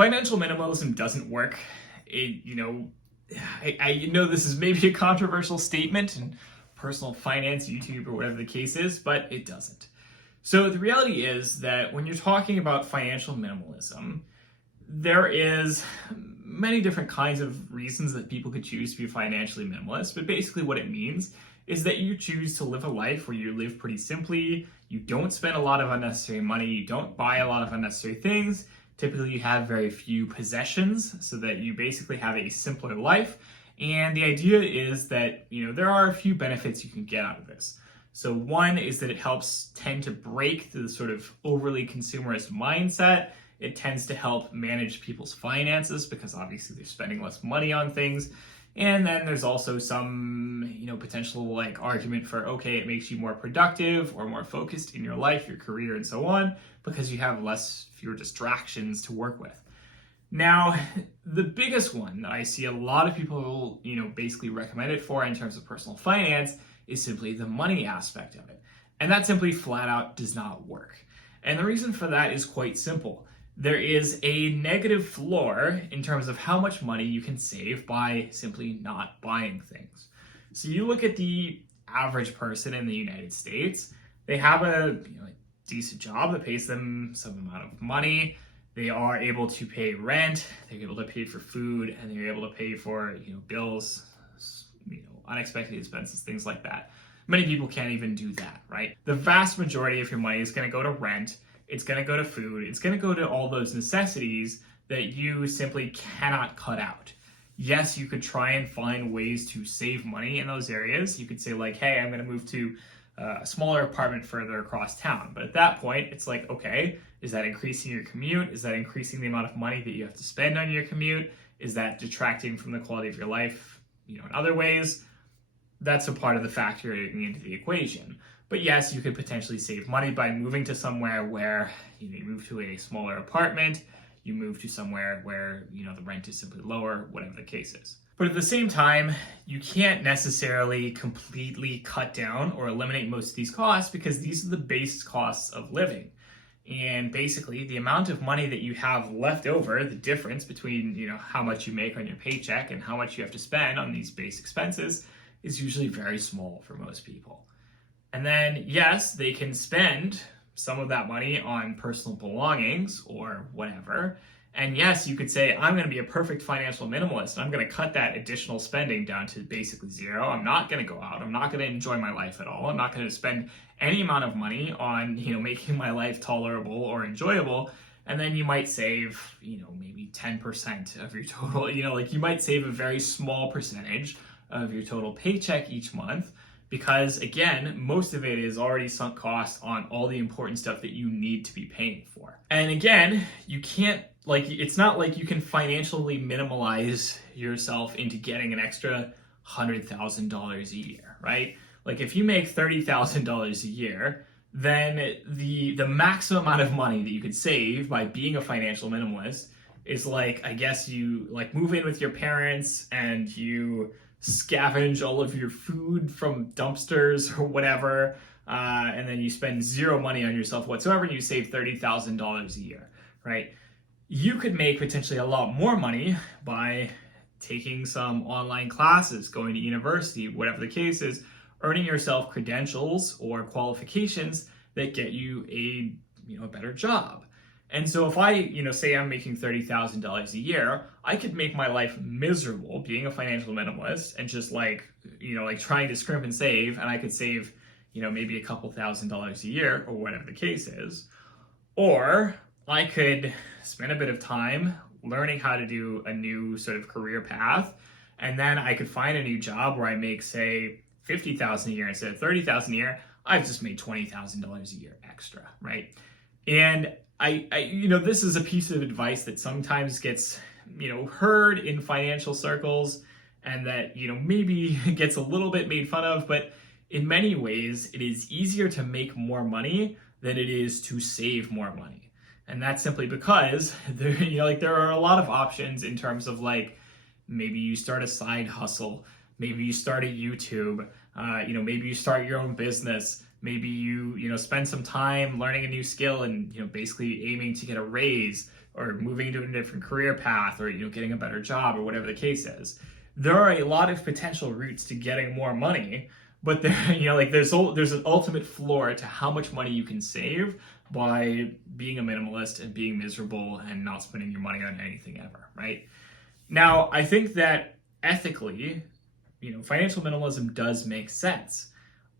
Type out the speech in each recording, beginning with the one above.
Financial minimalism doesn't work. I know this is maybe a controversial statement in personal finance, YouTube, or whatever the case is, but it doesn't. So the reality is that when you're talking about financial minimalism, there is many different kinds of reasons that people could choose to be financially minimalist, but basically what it means is that you choose to live a life where you live pretty simply, you don't spend a lot of unnecessary money, you don't buy a lot of unnecessary things, typically you have very few possessions so that you basically have a simpler life, and the idea is that, there are a few benefits you can get out of this. So one is that it helps tend to break the sort of overly consumerist mindset. It tends to help manage people's finances because obviously they're spending less money on things. And then there's also some, potential argument for, okay, it makes you more productive or more focused in your life, your career, and so on, because you have fewer distractions to work with. Now, the biggest one that I see a lot of people, basically recommend it for in terms of personal finance is simply the money aspect of it. And that simply flat out does not work. And the reason for that is quite simple. There is a negative floor in terms of how much money you can save by simply not buying things. So you look at the average person in the United States, they have a decent job that pays them some amount of money. They are able to pay rent, they're able to pay for food, and they're able to pay for bills, unexpected expenses, things like that. Many people can't even do that, right? The vast majority of your money is going to go to rent, it's going to go to food, it's going to go to all those necessities that you simply cannot cut out. Yes, you could try and find ways to save money in those areas. You could say hey, I'm going to move to a smaller apartment further across town. But at that point, it's okay, is that increasing your commute? Is that increasing the amount of money that you have to spend on your commute? Is that detracting from the quality of your life, in other ways? That's a part of the factoring into the equation. But yes, you could potentially save money by moving to somewhere where you move to a smaller apartment, you move to somewhere where the rent is simply lower, whatever the case is. But at the same time, you can't necessarily completely cut down or eliminate most of these costs because these are the base costs of living. And basically, the amount of money that you have left over, the difference between how much you make on your paycheck and how much you have to spend on these base expenses, is usually very small for most people. And then, yes, they can spend some of that money on personal belongings or whatever. And yes, you could say, I'm going to be a perfect financial minimalist. I'm going to cut that additional spending down to basically zero. I'm not going to go out. I'm not going to enjoy my life at all. I'm not going to spend any amount of money on, making my life tolerable or enjoyable. And then you might save, maybe 10% of your total, you might save a very small percentage of your total paycheck each month, because again, most of it is already sunk cost on all the important stuff that you need to be paying for. And again, you can't, it's not like you can financially minimalize yourself into getting an extra $100,000 a year, right? If you make $30,000 a year, then the maximum amount of money that you could save by being a financial minimalist is I guess you move in with your parents and you scavenge all of your food from dumpsters or whatever, and then you spend zero money on yourself whatsoever, and you save $30,000 a year, right? You could make potentially a lot more money by taking some online classes, going to university, whatever the case is, earning yourself credentials or qualifications that get you a better job. And so if I, say I'm making $30,000 a year, I could make my life miserable being a financial minimalist and just trying to scrimp and save, and I could save, maybe a couple $1,000s a year or whatever the case is. Or I could spend a bit of time learning how to do a new sort of career path, and then I could find a new job where I make, say, $50,000 a year instead of $30,000 a year. I've just made $20,000 a year extra, right? And I this is a piece of advice that sometimes gets, heard in financial circles and that, maybe gets a little bit made fun of, but in many ways, it is easier to make more money than it is to save more money. And that's simply because there are a lot of options in terms of maybe you start a side hustle, maybe you start a YouTube, maybe you start your own business. Maybe you spend some time learning a new skill and, basically aiming to get a raise, or moving into a different career path, or getting a better job, or whatever the case is. There are a lot of potential routes to getting more money, but there, there's an ultimate floor to how much money you can save by being a minimalist and being miserable and not spending your money on anything ever, right? Now, I think that ethically, financial minimalism does make sense.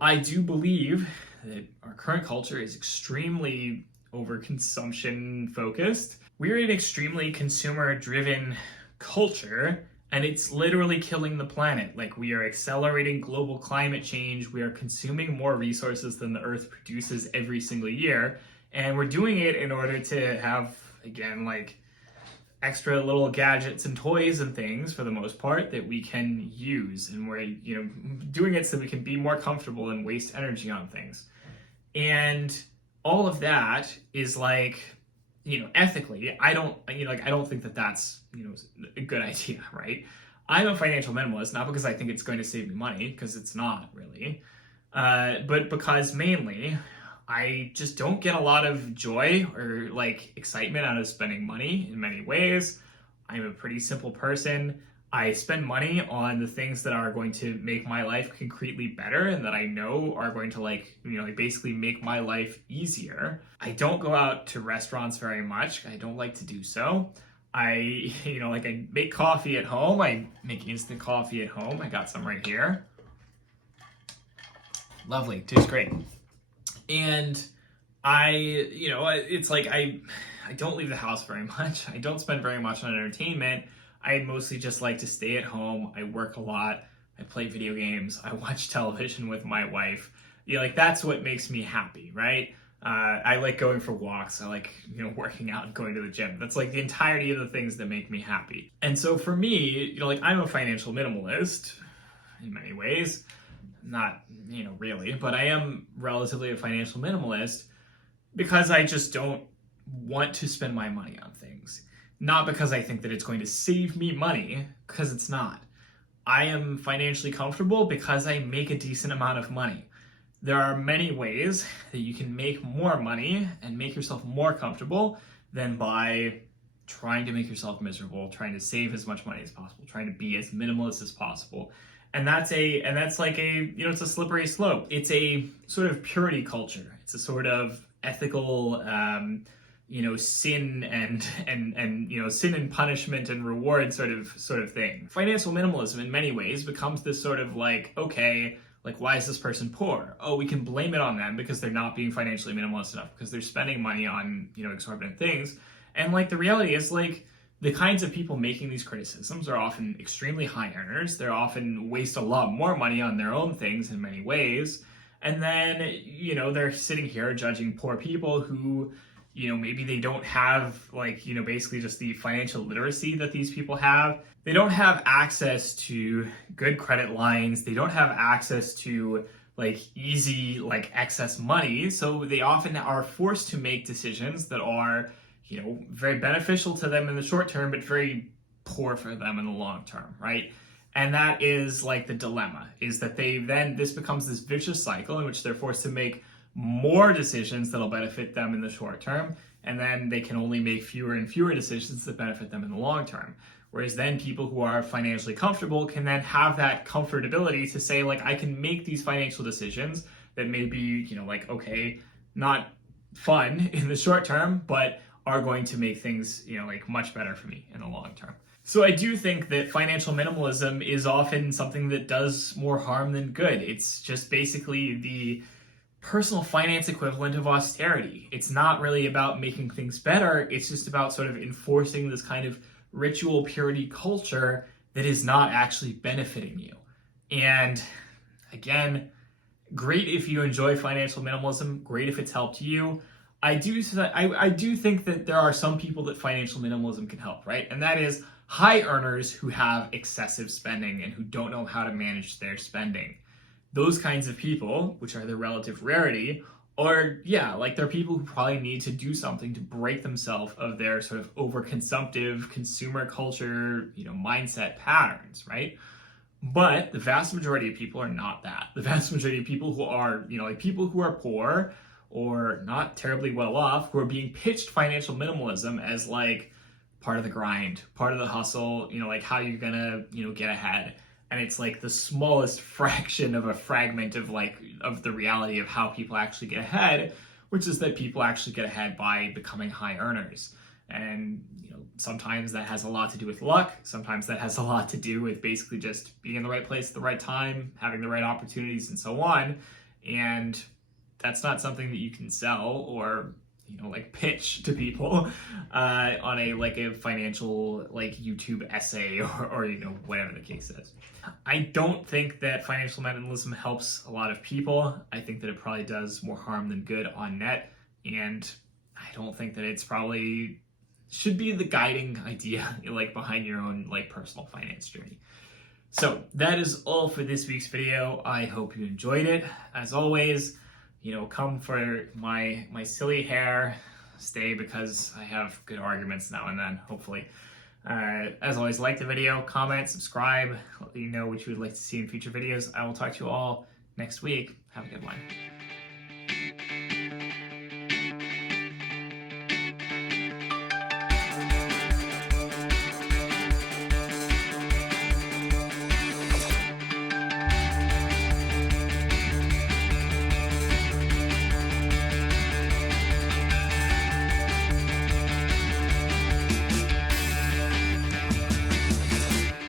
I do believe that our current culture is extremely overconsumption focused. We're an extremely consumer-driven culture, and it's literally killing the planet. Like, we are accelerating global climate change. We are consuming more resources than the Earth produces every single year. And we're doing it in order to have, again, like extra little gadgets and toys and things, for the most part, that we can use. And we're, doing it so we can be more comfortable and waste energy on things. And all of that is like, ethically, I don't think that that's, a good idea, right? I'm a financial minimalist, not because I think it's going to save me money, because it's not really, but because mainly I just don't get a lot of joy or like excitement out of spending money in many ways. I'm a pretty simple person. I spend money on the things that are going to make my life concretely better and that I know are going to basically make my life easier. I don't go out to restaurants very much. I don't like to do so. I make coffee at home. I make instant coffee at home. I got some right here. Lovely, tastes great. And it's like I don't leave the house very much. I don't spend very much on entertainment. I mostly just like to stay at home. I work a lot. I play video games. I watch television with my wife. That's what makes me happy, right? I like going for walks. I like, working out and going to the gym. That's like the entirety of the things that make me happy. And so for me, I'm a financial minimalist in many ways. Not, really, but I am relatively a financial minimalist because I just don't want to spend my money on things. Not because I think that it's going to save me money, because it's not. I am financially comfortable because I make a decent amount of money. There are many ways that you can make more money and make yourself more comfortable than by trying to make yourself miserable, trying to save as much money as possible, trying to be as minimalist as possible. And that's like it's a slippery slope. It's a sort of purity culture. It's a sort of ethical, sin and sin and punishment and reward sort of thing. Financial minimalism in many ways becomes this sort of like, okay, like, why is this person poor? Oh, we can blame it on them because they're not being financially minimalist enough, because they're spending money on, exorbitant things. And like, the reality is, like, the kinds of people making these criticisms are often extremely high earners. They're often waste a lot more money on their own things in many ways. And then, they're sitting here judging poor people who, maybe they don't have basically just the financial literacy that these people have. They don't have access to good credit lines. They don't have access to easy excess money. So they often are forced to make decisions that are, very beneficial to them in the short term, but very poor for them in the long term, right? And that is the dilemma, is that this becomes this vicious cycle in which they're forced to make more decisions that'll benefit them in the short term, and then they can only make fewer and fewer decisions that benefit them in the long term. Whereas then people who are financially comfortable can then have that comfortability to say, I can make these financial decisions that may be, okay, not fun in the short term, but are going to make things, much better for me in the long term. So I do think that financial minimalism is often something that does more harm than good. It's just basically the personal finance equivalent of austerity. It's not really about making things better. It's just about sort of enforcing this kind of ritual purity culture that is not actually benefiting you. And again, great if you enjoy financial minimalism, great if it's helped you. I do think that there are some people that financial minimalism can help, right? And that is high earners who have excessive spending and who don't know how to manage their spending. Those kinds of people, which are the relative rarity, are, they're people who probably need to do something to break themselves of their sort of overconsumptive consumer culture, mindset patterns, right? But the vast majority of people are not that. The vast majority of people who are, people who are poor or not terribly well off who are being pitched financial minimalism as like part of the grind, part of the hustle, like how you're gonna, get ahead. And it's like the smallest fraction of a fragment of the reality of how people actually get ahead, which is that people actually get ahead by becoming high earners. And sometimes that has a lot to do with luck. Sometimes that has a lot to do with basically just being in the right place at the right time, having the right opportunities, and so on. And that's not something that you can sell or pitch to people on a financial YouTube essay or whatever the case is. I don't think that financial minimalism helps a lot of people. I think that it probably does more harm than good on net, and I don't think that it's probably should be the guiding idea behind your own personal finance journey. So that is all for this week's video. I hope you enjoyed it. As always, come for my silly hair, stay because I have good arguments now and then, hopefully. As always, like the video, comment, subscribe, let me know what you would like to see in future videos. I will talk to you all next week. Have a good one.